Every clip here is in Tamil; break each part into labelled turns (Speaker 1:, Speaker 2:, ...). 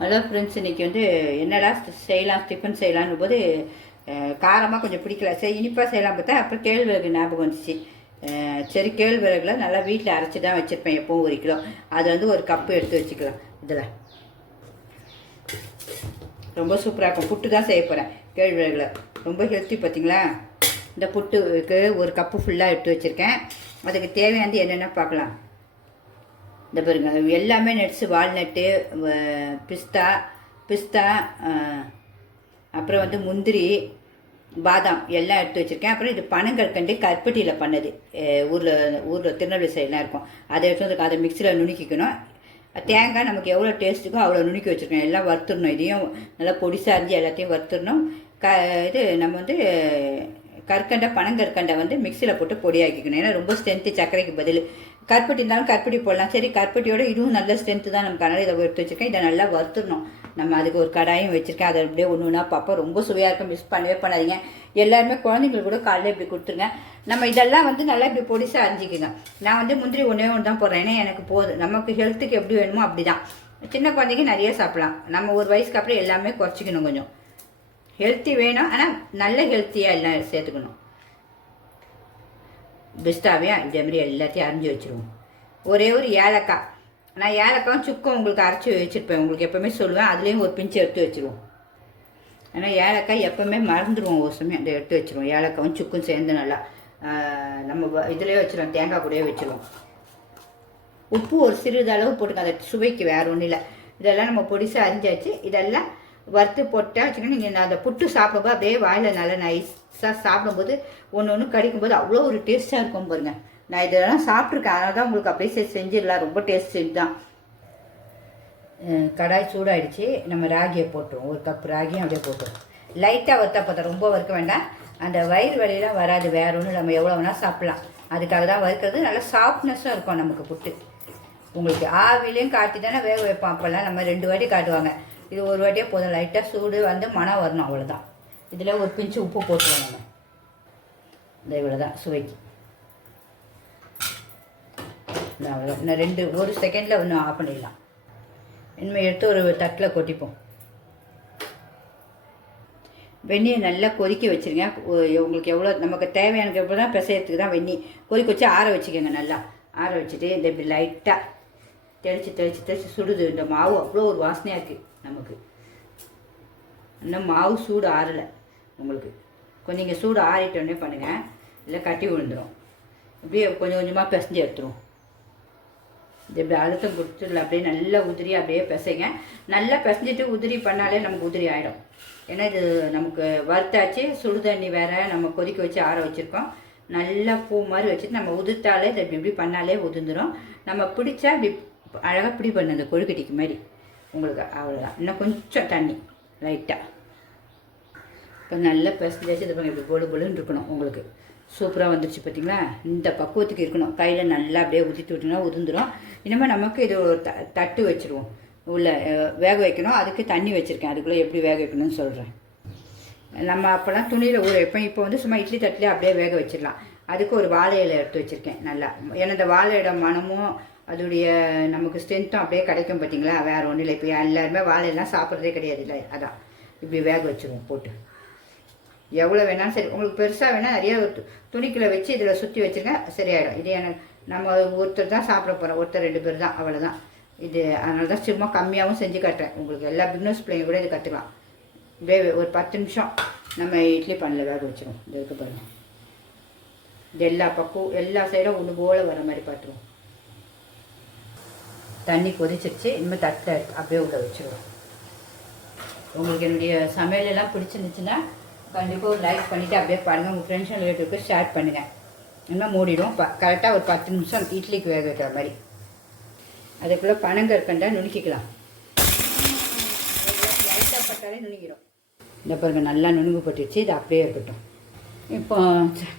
Speaker 1: ஹலோ ஃப்ரெண்ட்ஸ் இன்றைக்கி வந்து என்னடா செய்யலாம் டிஃபன் செய்யலான்னு போது காரமாக கொஞ்சம் பிடிக்கல. சரி இனிப்பாக செய்யலாம் பார்த்தா அப்புறம் கேழ்வரகு ஞாபகம் வந்துச்சு. சரி கேழ்வரகுல நல்லா வீட்டில் அரைச்சி தான் வச்சுருப்பேன் எப்போவும் ஒரு கிலோ. அது வந்து ஒரு கப்பு எடுத்து வச்சுக்கலாம். இதில். ரொம்ப சூப்பராக இருக்கும். புட்டு தான் செய்ய போகிறேன் கேழ்வரகுல. ரொம்ப ஹெல்த்தி பார்த்தீங்களா? இந்த புட்டுக்கு ஒரு கப்பு ஃபுல்லாக எடுத்து வச்சுருக்கேன். அதுக்கு தேவையானது என்னென்ன பார்க்கலாம். இந்த பாருங்க எல்லாமே நட்ஸு வால்நட்டு பிஸ்தா பிஸ்தா அப்புறம் வந்து முந்திரி பாதாம் எல்லாம் எடுத்து வச்சுருக்கேன். அப்புறம் இது பனங்கற்கண்டு கற்பட்டியில் பண்ணது. ஊரில் ஊரில் திருநெல்வேலி சைடெலாம் இருக்கும். அதை எடுத்து வந்து அதை மிக்சியில் நுணுக்கிக்கணும். தேங்காய் நமக்கு எவ்வளோ டேஸ்ட்டுக்கோ அவ்வளோ நுணுக்கி வச்சுருக்கோம் எல்லாம் வறுத்துடணும். இதையும் நல்லா பொடிசாக அரிஞ்சு எல்லாத்தையும் வறுத்துடணும். க இது நம்ம வந்து கற்கண்டை பனங்கற்கண்டை வந்து மிக்சியில் போட்டு பொடியாக்கிக்கணும். ஏன்னா ரொம்ப ஸ்ட்ரென்த்து சர்க்கரைக்கு பதில். கற்பட்டி இருந்தாலும் கற்பட்டி போடலாம். சரி கற்பட்டியோட இதுவும் நல்ல ஸ்ட்ரென்த்து தான் நமக்கு அதனால் இதை எடுத்து வச்சுருக்கேன். இதை நல்லா வறுத்துடணும். நம்ம அதுக்கு ஒரு கடாயும் வச்சுருக்கேன். அதை அப்படியே ஒன்று ஒன்றா பார்ப்போம். ரொம்ப சுவையாக இருக்கும். மிஸ் பண்ணவே பண்ணாதீங்க. எல்லாருமே குழந்தைங்களுக்கு கூட காலையில் இப்படி கொடுத்துருங்க. நம்ம இதெல்லாம் வந்து நல்லா இப்படி பொடிசாக அரிஞ்சிக்குங்க. நான் வந்து முந்திரி ஒன்றே ஒன்று தான் போடுறேன். ஏன்னா எனக்கு போதும். நமக்கு ஹெல்த்துக்கு எப்படி வேணுமோ அப்படி தான் சின்ன குழந்தைங்க நிறைய சாப்பிடலாம். நம்ம ஒரு வயசுக்கு அப்புறம் எல்லாமே குறைச்சிக்கணும் கொஞ்சம். ஹெல்த்தி வேணும். ஆனால் நல்ல ஹெல்த்தியாக எல்லாம் சேர்த்துக்கணும். பெஸ்ட்டாகவே இதே மாதிரி எல்லாத்தையும் அரிஞ்சு வச்சுருவோம். ஒரே ஒரு ஏலக்காய். நான் ஏலக்காயும் சுக்கும் உங்களுக்கு அரைச்சி வச்சுருப்பேன். உங்களுக்கு எப்போவுமே சொல்லுவேன். அதுலேயும் ஒரு பிஞ்சு எடுத்து வச்சுருவோம். ஆனால் ஏலக்காய் எப்போவுமே மறந்துடுவோம் ஒரு சமயம். அதை எடுத்து வச்சுருவோம். ஏலக்காயும் சுக்கும் சேர்ந்து நல்லா நம்ம வ- வச்சுருவோம். தேங்காய் கூடயே வச்சுருவோம். உப்பு ஒரு சிறிதளவு போட்டுக்கோங்க. அந்த சுவைக்கு வேறு ஒன்றும் இல்லை. இதெல்லாம் நம்ம பொடிசாக அரிஞ்சாச்சு. இதெல்லாம் வறுத்து போட்டால் வச்சுக்கோங்க. நீங்கள் அந்த புட்டு சாப்பிடும்போது அப்படியே வாயில் நல்லா நைஸ் சாப்பிடும்போது ஒன்று ஒன்று கடிக்கும்போது அவ்வளோ ஒரு டேஸ்ட்டாக இருக்கும் பாருங்க. நான் இதெல்லாம் சாப்பிட்ருக்கேன் அதனால தான் உங்களுக்கு அப்படியே செ- செஞ்சிடலாம். ரொம்ப டேஸ்ட் தான் கடாய் சூடாயிடுச்சு. நம்ம ராகியை போட்டுருவோம். ஒரு கப் ராகியும் அப்படியே போட்டுருவோம். லைட்டாக வறுத்தா பார்த்தா ரொம்ப வறுக்க வேண்டாம். அந்த வயிறு வலியெல்லாம் வராது. வேற ஒன்றும் நம்ம எவ்வளோ வேணால் சாப்பிட்லாம். அதுக்காக தான் வறுக்கிறது. நல்லா சாஃப்ட்னஸாக இருக்கும் நமக்கு புட்டு. உங்களுக்கு ஆவிலையும் காட்டி தானே வேக வைப்போம். அப்போல்லாம் நம்ம ரெண்டு வாட்டி காட்டுவாங்க. இது ஒரு வாட்டியே போதும். லைட்டாக சூடு வந்து மனம் வரணும். அவ்வளோதான் இதில் ஒரு பிஞ்சு உப்பு போட்டுருவோம் நம்ம இந்த இவ்வளோ தான் சுவைக்கு அவ்வளோ இன்னும் ரெண்டு ஒரு செகண்டில் ஒன்று ஆஃப் பண்ணிடலாம். இனிமேல் எடுத்து ஒரு தட்டில் கொட்டிப்போம். வெந்நியை நல்லா கொதிக்க வச்சுருங்க. உங்களுக்கு எவ்வளோ நமக்கு தேவையான எவ்வளோ தான் பிசையத்துக்கு தான் வெந்நி கொதிக்க வச்சு ஆற வச்சுக்கோங்க நல்லா. ஆற வச்சுட்டு இந்த இப்படி லைட்டாக தெளித்து தெளித்து தெளித்து சுடுது. இந்த மாவு அவ்வளோ ஒரு வாசனையாக இருக்குது நமக்கு. இன்னும் மாவு சூடு ஆறலை. உங்களுக்கு. கொஞ்சம் நீங்கள் சூடு ஆறிட்டோன்னே பண்ணுங்கள் இல்லை கட்டி விழுந்துடும் இப்படியே கொஞ்சம் கொஞ்சமாக பிசைஞ்சு எடுத்துரும். இது இப்படி அழுத்தம் கொடுத்துடல. அப்படியே நல்லா உதிரி அப்படியே பிசைங்க. நல்லா பிசைஞ்சிட்டு உதிரி பண்ணாலே நமக்கு உதிரி ஆகிடும் ஏன்னா இது நமக்கு வறுத்தாச்சு சுடு தண்ணி வேறு நம்ம கொதிக்க வச்சு ஆற வச்சுருக்கோம். நல்லா பூ மாதிரி வச்சுட்டு நம்ம உதிர்த்தாலே இதை இப்படி இப்படி பண்ணாலே உதிர்ந்துடும் நம்ம பிடிச்சா இப்படி அழகாக பிடி பண்ணு அந்த கொழுக்கட்டிக்கு மாதிரி உங்களுக்கு அவ்வளோதான் இன்னும் கொஞ்சம் தண்ணி லைட்டாக இப்போ நல்லா பிசைஞ்சாச்சு இது பாருங்க இப்படி பொழு பொழுன்னு இருக்கணும் உங்களுக்கு. சூப்பராக வந்துருச்சு பார்த்தீங்களா இந்த பக்குவத்துக்கு இருக்கணும். கையில் நல்லா அப்படியே ஊற்றிட்டு விட்டிங்கன்னா உதிர்ந்துடும் இனிமேல் நமக்கு இது ஒரு த தட்டு வச்சுருவோம். உள்ளே வேக வைக்கணும். அதுக்கு தண்ணி வச்சுருக்கேன். அதுக்குள்ளே எப்படி வேக வைக்கணும்னு சொல்கிறேன் நம்ம அப்போல்லாம் துணியில் ஊற வைப்போம். இப்போ வந்து சும்மா இட்லி தட்டிலே அப்படியே வேக வச்சிடலாம். அதுக்கு ஒரு வாழை இலை எடுத்து வச்சுருக்கேன் நல்லா. ஏன்னா இந்த வாழை இலை மனமும் அதோடைய நமக்கு ஸ்ட்ரென்த்தும் அப்படியே கிடைக்கும் பார்த்தீங்களா வேறு ஒன்றும் இல்லை. இப்போ எல்லாருமே வாழையெல்லாம் சாப்பிட்றதே கிடையாது இல்லை அதான். இப்படி வேக வச்சுருவோம் போட்டு. எவ்வளோ வேணாலும் சரி உங்களுக்கு பெருசாக வேணால் நிறைய து- வச்சு இதில் சுற்றி வச்சுருங்க சரியாயிடும். இது என்ன நம்ம ஒருத்தர் தான் சாப்பிட போகிறோம் ஒருத்தர் ரெண்டு பேர் தான் அவ்வளோதான் இது அதனால தான் சும்மா கம்மியாகவும் செஞ்சு காட்டுறேன். உங்களுக்கு எல்லா பிஸ்னஸ் பிள்ளைங்க கூட இது கற்றுக்கலாம் வேக ஒரு பத்து நிமிஷம் நம்ம இட்லி பண்ணல வேக வச்சிருவோம். இது இருக்க பாருங்கள் இது எல்லா பக்கம் எல்லா சைடும் ஒன்று போல் வர மாதிரி பார்த்துருவோம். தண்ணி கொதிச்சிருச்சு. இனிமேல் தட்டை அப்படியே உள்ள வச்சிருவோம். உங்களுக்கு என்னுடைய சமையல் எல்லாம் பிடிச்சிருந்துச்சுன்னா கண்டிப்பாக ஒரு லைக் பண்ணிவிட்டு அப்படியே பாருங்கள் உங்கள் ஃப்ரெண்ட்ஸ் ரிலேட்டிவ்க்கு ஷேர் பண்ணுங்கள் இன்னும் மூடிடும் ப கரெக்டாக ஒரு பத்து நிமிஷம் இட்லிக்கு வேக வைக்கிற மாதிரி. அதுக்குள்ளே பனங்கற்கண்டா நுணுக்கிக்கலாம். லைட்டாக பட்டாலே நுணுங்கிடும் இந்த பாருங்கள் நல்லா நுணுங்கு பட்டுருச்சு இது அப்படியே இருக்கட்டும். இப்போ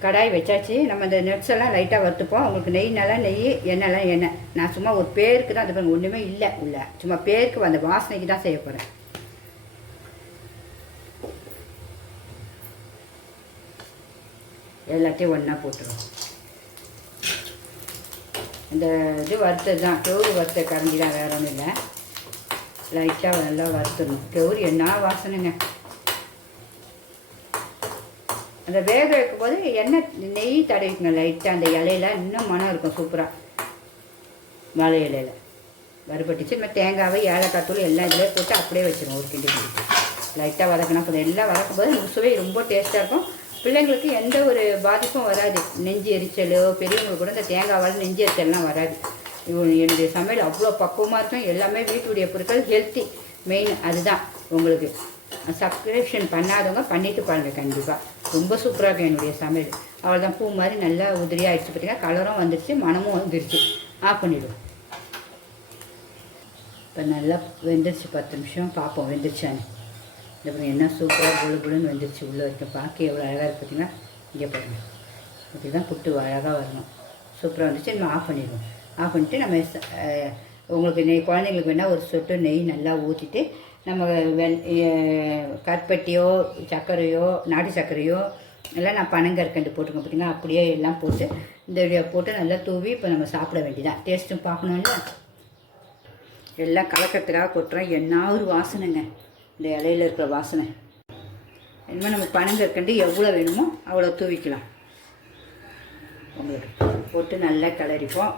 Speaker 1: கடாய் வச்சாச்சு. நம்ம இந்த நெட்ஸ் எல்லாம் லைட்டாக வறுத்துப்போம். உங்களுக்கு நெய் நல்லா நெய் எண்ணெய்லாம் எண்ணெய். நான் சும்மா ஒரு பேருக்கு தான் அது பாருங்கள் ஒன்றுமே இல்லை உள்ள. சும்மா பேருக்கு அந்த வாசனைக்கு தான் செய்ய போகிறேன் எல்லாத்தையும் ஒன்றா போட்டுருவோம் இந்த இது வறுத்தது தான். டோரு வறுத்த கரண்டி தான் வேற ஒன்றும் இல்லை. லைட்டாக நல்லா வறுத்துடணும். கௌரி என்ன வாசனைங்க? அந்த வேக வைக்கும் போது எண்ணெய் நெய் தடவிக்கங்க லைட்டாக அந்த இலையில இன்னும் மனம் இருக்கும் சூப்பராக வாழை இலையில. வறுபட்டுச்சு. நம்ம தேங்காவை ஏலக்காய் தூள் எல்லாம் இதிலே போட்டு அப்படியே வச்சிருவோம். ஒரு கிண்டி லைட்டாக வதக்கினா போதும். எல்லாம் வதக்கும் போது சுவை ரொம்ப டேஸ்ட்டாக இருக்கும். பிள்ளைங்களுக்கு எந்த ஒரு பாதிப்பும் வராது. நெஞ்சு எரிச்சலோ பெரியவங்களுக்கு கூட இந்த தேங்காவால் நெஞ்சு எரிச்சல்லாம் வராது. என்னுடைய சமையல் அவ்வளோ பக்குவமாக இருக்கும். எல்லாமே வீட்டுடைய பொருட்கள் ஹெல்த்தி மெயின் அதுதான் உங்களுக்கு. சப்ஸ்கிரிப்ஷன் பண்ணாதவங்க பண்ணிட்டு பாருங்க கண்டிப்பாக ரொம்ப சூப்பராக இருக்கும் என்னுடைய சமையல். அவள் தான் பூ மாதிரி நல்லா உதிரியாக ஆயிடுச்சு பார்த்தீங்கன்னா கலரும் வந்துடுச்சு மனமும் வந்துடுச்சு ஆஃப் பண்ணிவிடுவோம் இப்போ நல்லா வெந்துருச்சு பத்து நிமிஷம். பார்ப்போம் வெந்துருச்சான்னு. இந்த பாருங்க என்ன சூப்பராக புழு புழுன்னு வந்துருச்சு உள்ளே வரைக்கும் பார்க்க எவ்வளோ அழகாக இருக்குது பார்த்தீங்கன்னா இங்கே பாருங்க. இப்படி தான் புட்டு அழகாக வரணும். சூப்பராக வந்துச்சு நம்ம ஆஃப் பண்ணிடுவோம். ஆஃப் பண்ணிவிட்டு நம்ம உங்களுக்கு நெய் குழந்தைங்களுக்கு வேணால் ஒரு சொட்டு நெய் நல்லா ஊற்றிட்டு நம்ம வெண் கற்பட்டியோ சர்க்கரையோ நாட்டு சர்க்கரையோ எல்லாம் நான் பனங்கற்கண்டு போட்டுருக்கேன் பார்த்தீங்கன்னா அப்படியே எல்லாம் போட்டு இந்த இதை போட்டு நல்லா தூவி இப்போ நம்ம சாப்பிட வேண்டியதான் டேஸ்ட்டும் பார்க்கணும்ல எல்லாம் கலக்கிறதுக்காக கொட்டுறோம் என்ன ஒரு வாசனைங்க. இந்த இலையில இருக்கிற வாசனை. இனிமேல் நம்ம பனங்கற்கண்டு எவ்வளோ வேணுமோ அவ்வளோ தூவிக்கலாம். உங்களுக்கு போட்டு நல்லா கிளறிப்போம்.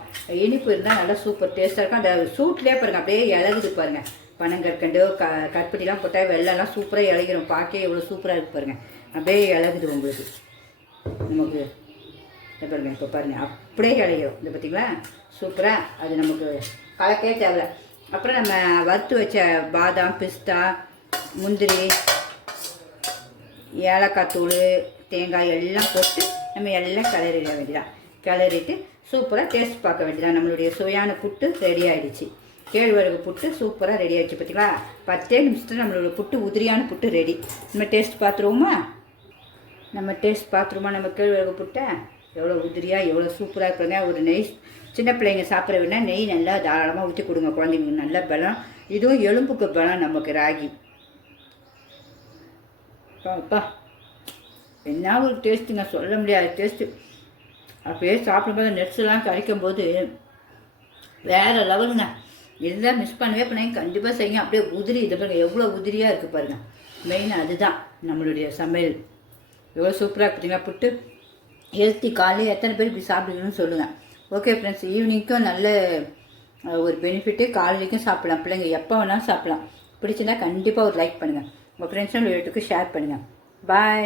Speaker 1: இனிப்பு இருந்தால் நல்லா சூப்பர் டேஸ்ட்டாக இருக்கும். அந்த சூட்லேயே பாருங்கள் அப்படியே இலகுது பாருங்கள் பனங்கற்கண்டு க கற்பட்டிலாம் போட்டால் வெள்ளெல்லாம் சூப்பராக இலகிடும் பார்க்க எவ்வளோ சூப்பராக இருக்கு பாருங்கள் அப்படியே இலகுது உங்களுக்கு. நமக்கு இந்த பாருங்க இப்போ பாருங்கள் அப்படியே இலையும் இந்த பார்த்திங்களா சூப்பராக அது நமக்கு கலக்கே தேவை அப்புறம் நம்ம வறுத்து வச்ச பாதாம் பிஸ்தா முந்திரி ஏலக்காய் தூள் தேங்காய் எல்லாம் போட்டு நம்ம எல்லாம் கிளறிட வேண்டியதான் கிளறிட்டு சூப்பராக டேஸ்ட் பார்க்க வேண்டியதான் நம்மளுடைய சுவையான புட்டு ரெடி ஆகிடுச்சு கேழ்வரகு புட்டு சூப்பராக ரெடி ஆகிடுச்சு பார்த்தீங்களா பத்தே நிமிஷத்தில் நம்மளோட புட்டு உதிரியான புட்டு ரெடி நம்ம டேஸ்ட் பார்த்துருவோமா? நம்ம டேஸ்ட் பார்த்துருமா நம்ம கேழ்வரகு புட்டை? எவ்வளோ உதிரியாக எவ்வளோ சூப்பராக இருக்குங்க ஒரு நெய் சின்ன பிள்ளைங்க சாப்பிட்ற வேணா நெய் நல்லா தாராளமாக ஊற்றி கொடுங்க குழந்தைங்களுக்கு. நல்ல பலம். இதுவும் எலும்புக்கு பலம் நமக்கு ராகி. அப்பா என்ன ஒரு டேஸ்ட்டுங்க சொல்ல முடியாத டேஸ்ட்டு அப்படியே சாப்பிடும்போது நெட்ஸ்லாம் கரைக்கும் போது வேறு லெவலுங்க எல்லாம் மிஸ் பண்ணவே பண்ணி கண்டிப்பாக செய்யுங்க. அப்படியே உதிரி இது பாருங்க. எவ்வளோ உதிரியாக இருக்குது பாருங்க. மெயின் அதுதான் நம்மளுடைய சமையல். எவ்வளோ சூப்பராக இருக்குதுங்க. புட்டு ஹெல்த்தி காலையில் எத்தனை பேர் இப்படி சாப்பிடுங்கன்னு சொல்லுங்கள் ஓகே ஃப்ரெண்ட்ஸ் ஈவினிங்க்கும் நல்ல ஒரு பெனிஃபிட்டு காலையிலைக்கும் சாப்பிடலாம். பிள்ளைங்க எப்போ வேணாலும் சாப்பிடலாம். பிடிச்சிருந்தா கண்டிப்பாக ஒரு லைக் பண்ணுங்கள் உங்கள் ஃப்ரெண்ட்ஸும் வீட்டுக்கு ஷேர் பண்ணுங்கள் பாய்